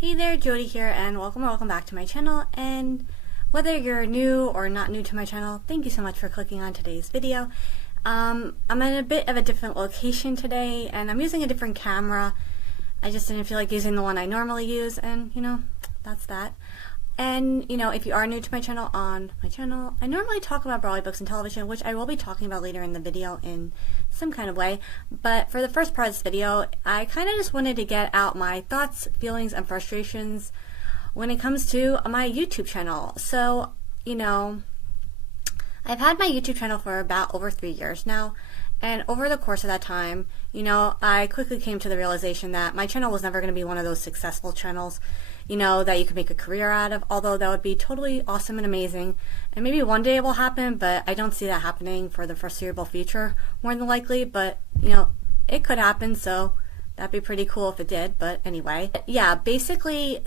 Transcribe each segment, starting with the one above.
Hey there, Jody here, and welcome back to my channel. And whether you're new or not new to my channel, thank you so much for clicking on today's video. I'm in a bit of a different location today, and I'm using a different camera. I just didn't feel like using the one I normally use, and that's that. And if you are new to my channel, I normally talk about Broadway books and television, which I will be talking about later in the video in some kind of way. But for the first part of this video, I kind of just wanted to get out my thoughts, feelings, and frustrations when it comes to my YouTube channel. So, I've had my YouTube channel for about over 3 years now. And over the course of that time, I quickly came to the realization that my channel was never going to be one of those successful channels, that you could make a career out of, although that would be totally awesome and amazing. And maybe one day it will happen, but I don't see that happening for the foreseeable future, more than likely. But, it could happen, so that'd be pretty cool if it did. But anyway, yeah, basically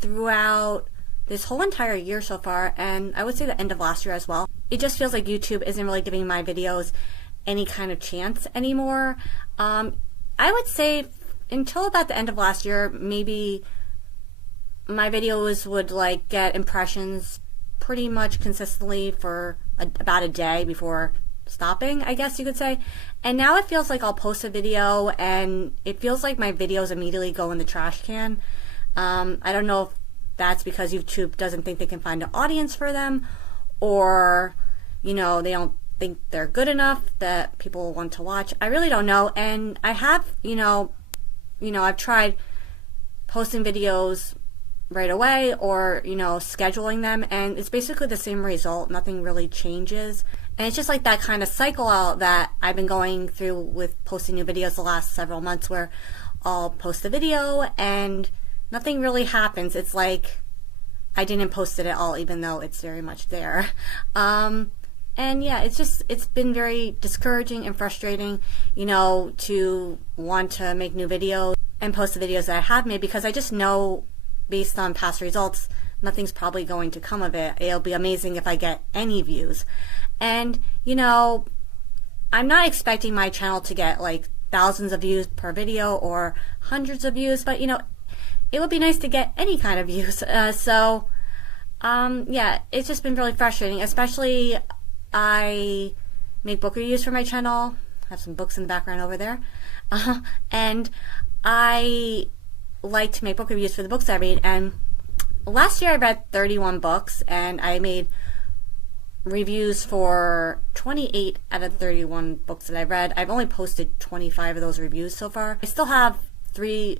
throughout this whole entire year so far, and I would say the end of last year as well, it just feels like YouTube isn't really giving my videos any kind of chance anymore. I would say until about the end of last year, maybe my videos would get impressions pretty much consistently for about a day before stopping, I guess you could say. And now it feels like I'll post a video and it feels like my videos immediately go in the trash can. I don't know if that's because YouTube doesn't think they can find an audience for them, or they don't think they're good enough that people want to watch. I really don't know. And I have I've tried posting videos right away or scheduling them, and it's basically the same result. Nothing really changes, and it's just like that kind of cycle out that I've been going through with posting new videos the last several months, where I'll post a video and nothing really happens. It's like I didn't post it at all, even though it's very much there. And yeah, it's been very discouraging and frustrating, to want to make new videos and post the videos that I have made, because I just know, based on past results, nothing's probably going to come of it. It'll be amazing if I get any views. And, I'm not expecting my channel to get thousands of views per video or hundreds of views, but, it would be nice to get any kind of views. Yeah, it's just been really frustrating, especially I make book reviews for my channel. I have some books in the background over there. And I like to make book reviews for the books I read. And last year I read 31 books, and I made reviews for 28 out of 31 books that I read. I've only posted 25 of those reviews so far. I still have 3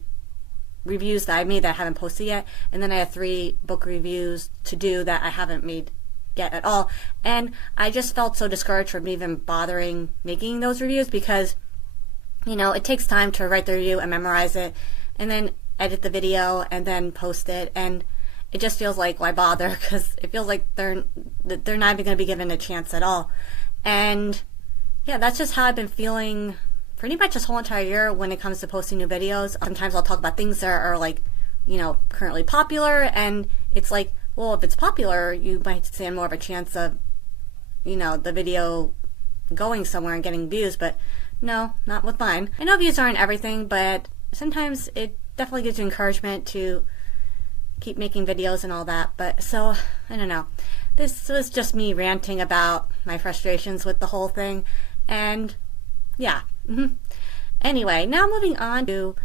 reviews that I made that I haven't posted yet, and then I have 3 book reviews to do that I haven't made yet at all. And I just felt so discouraged from even bothering making those reviews, because it takes time to write the review and memorize it and then edit the video and then post it, and it just feels like, why bother? Because it feels like they're not even going to be given a chance at all. And yeah, that's just how I've been feeling pretty much this whole entire year when it comes to posting new videos. Sometimes I'll talk about things that are currently popular, and it's like, well, if it's popular, you might stand more of a chance of, the video going somewhere and getting views, but no, not with mine. I know views aren't everything, but sometimes it definitely gives you encouragement to keep making videos and all that. But so, I don't know. This was just me ranting about my frustrations with the whole thing, and yeah. Anyway, now moving on to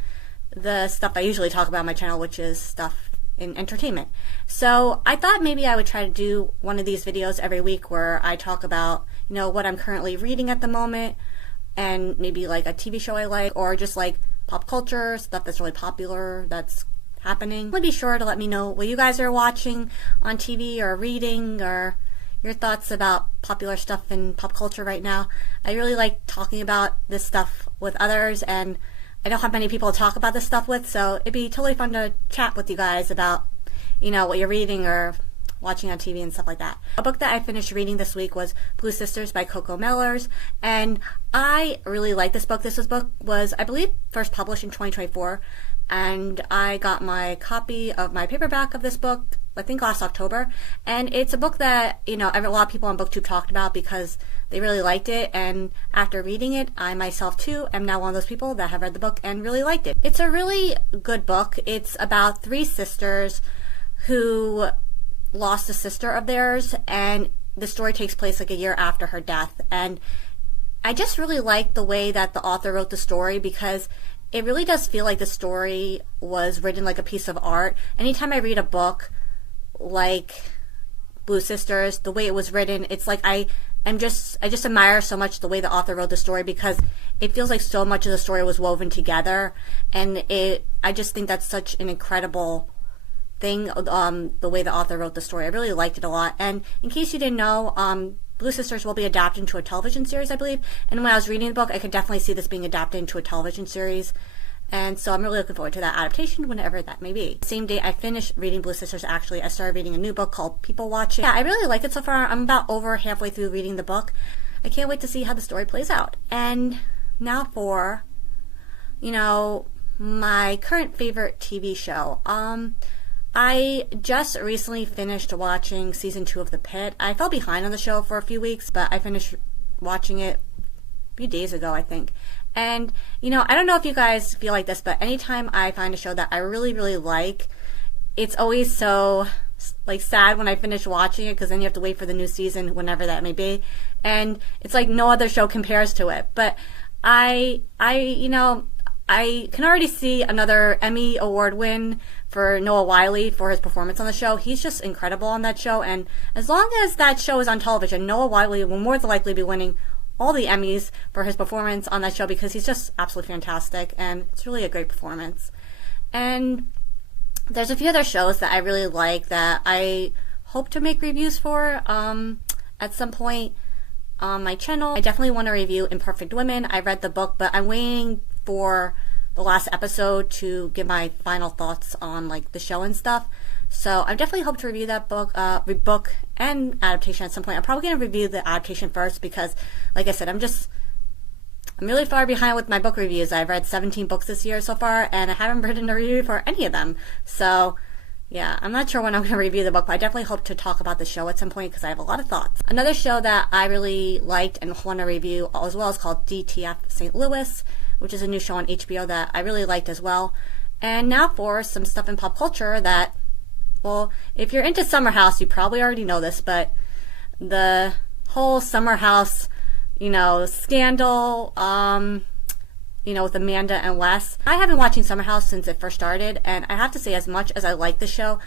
the stuff I usually talk about on my channel, which is stuff in entertainment. So I thought maybe I would try to do one of these videos every week where I talk about, what I'm currently reading at the moment, and maybe a TV show I like, or just pop culture, stuff that's really popular that's happening. Be sure to let me know what you guys are watching on TV or reading, or your thoughts about popular stuff in pop culture right now. I really like talking about this stuff with others, and I don't have many people to talk about this stuff with, so it'd be totally fun to chat with you guys about, what you're reading or watching on TV and stuff like that. A book that I finished reading this week was Blue Sisters by Coco Mellors, and I really like this book. This book was, I believe, first published in 2024, and I got my copy of my paperback of this book, I think last October, and it's a book that, a lot of people on BookTube talked about because they really liked it, and after reading it, I myself too am now one of those people that have read the book and really liked it. It's a really good book. It's about three sisters who lost a sister of theirs, and the story takes place like a year after her death, and I just really like the way that the author wrote the story because it really does feel like the story was written like a piece of art. Anytime I read a book like Blue Sisters, the way it was written, it's like I just admire so much the way the author wrote the story because it feels like so much of the story was woven together, and I just think that's such an incredible thing, the way the author wrote the story. I really liked it a lot. And in case you didn't know, Blue Sisters will be adapted into a television series, I believe. And when I was reading the book, I could definitely see this being adapted into a television series. And so I'm really looking forward to that adaptation, whenever that may be. Same day I finished reading Blue Sisters, actually, I started reading a new book called People Watching. Yeah, I really like it so far. I'm about over halfway through reading the book. I can't wait to see how the story plays out. And now for, my current favorite TV show. I just recently finished watching season 2 of The Pit. I fell behind on the show for a few weeks, but I finished watching it a few days ago, I think. And, I don't know if you guys feel like this, but anytime I find a show that I really, really like, it's always so, sad when I finish watching it, because then you have to wait for the new season, whenever that may be. And it's like no other show compares to it. But I can already see another Emmy Award win for Noah Wyle for his performance on the show. He's just incredible on that show, and as long as that show is on television, Noah Wyle will more than likely be winning all the Emmys for his performance on that show because he's just absolutely fantastic, and it's really a great performance. And there's a few other shows that I really like that I hope to make reviews for at some point on my channel. I definitely want to review Imperfect Women. I read the book, but I'm waiting for the last episode to give my final thoughts on the show and stuff. So I definitely hope to review that book and adaptation at some point. I'm probably going to review the adaptation first because, like I said, I'm really far behind with my book reviews. I've read 17 books this year so far, and I haven't written a review for any of them. So yeah, I'm not sure when I'm going to review the book, but I definitely hope to talk about the show at some point because I have a lot of thoughts. Another show that I really liked and want to review as well is called DTF St. Louis, which is a new show on HBO that I really liked as well. And now for some stuff in pop culture that, well, if you're into Summer House, you probably already know this, but the whole Summer House, scandal, with Amanda and Wes. I have been watching Summer House since it first started, and I have to say, as much as I like the show,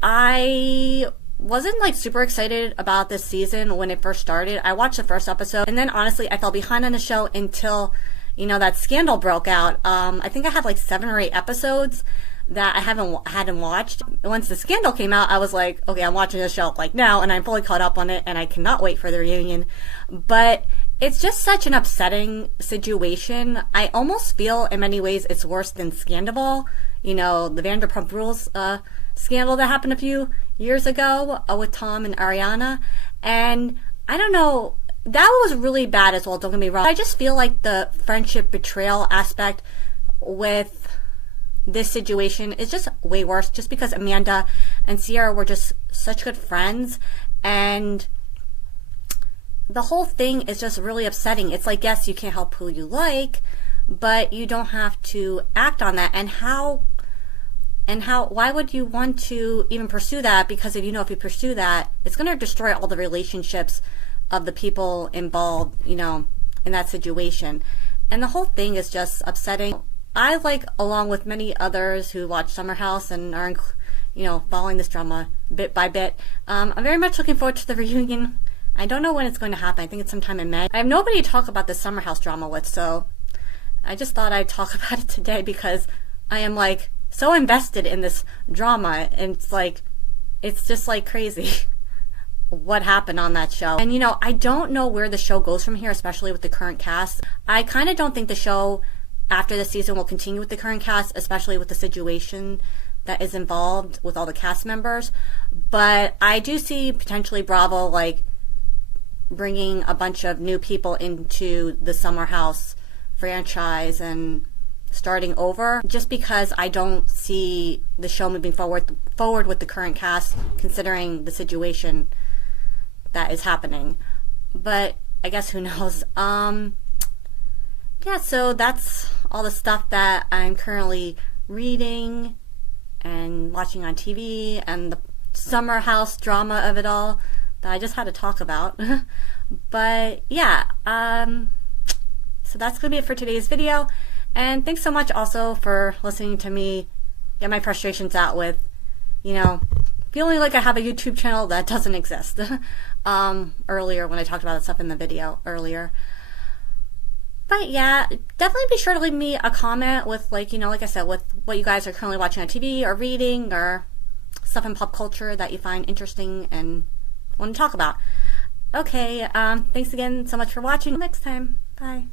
I wasn't super excited about this season when it first started. I watched the first episode, and then honestly, I fell behind on the show until that scandal broke out. I think I had 7 or 8 episodes that I hadn't watched. Once the scandal came out, I was like, okay, I'm watching this show now, and I'm fully caught up on it, and I cannot wait for the reunion. But it's just such an upsetting situation. I almost feel in many ways it's worse than Scandal, the Vanderpump Rules scandal that happened a few years ago with Tom and Ariana. And I don't know, that was really bad as well, don't get me wrong. I just feel like the friendship betrayal aspect with this situation is just way worse, just because Amanda and Sierra were just such good friends, and the whole thing is just really upsetting. It's like, yes, you can't help who you like, but you don't have to act on that. And why would you want to even pursue that? Because if you pursue that, it's going to destroy all the relationships of the people involved, in that situation. And the whole thing is just upsetting. I, along with many others who watch Summer House and are, following this drama bit by bit, I'm very much looking forward to the reunion. I don't know when it's going to happen. I think it's sometime in May. I have nobody to talk about the Summer House drama with, so I just thought I'd talk about it today because I am, so invested in this drama, and it's just, crazy what happened on that show. And, I don't know where the show goes from here, especially with the current cast. I kind of don't think the show after the season will continue with the current cast, especially with the situation that is involved with all the cast members. But I do see potentially Bravo, bringing a bunch of new people into the Summer House franchise and, starting over, just because I don't see the show moving forward with the current cast, considering the situation that is happening. But I guess who knows. Yeah, so that's all the stuff that I'm currently reading and watching on TV, and the summer house drama of it all that I just had to talk about. But yeah, so that's gonna be it for today's video, and thanks so much also for listening to me get my frustrations out with, you know, feeling like I have a YouTube channel that doesn't exist. Earlier when I talked about that stuff in the video earlier. But yeah, definitely be sure to leave me a comment with, like, you know, like I said, with what you guys are currently watching on TV or reading or stuff in pop culture that you find interesting and want to talk about. Okay, thanks again so much for watching. Next time. Bye.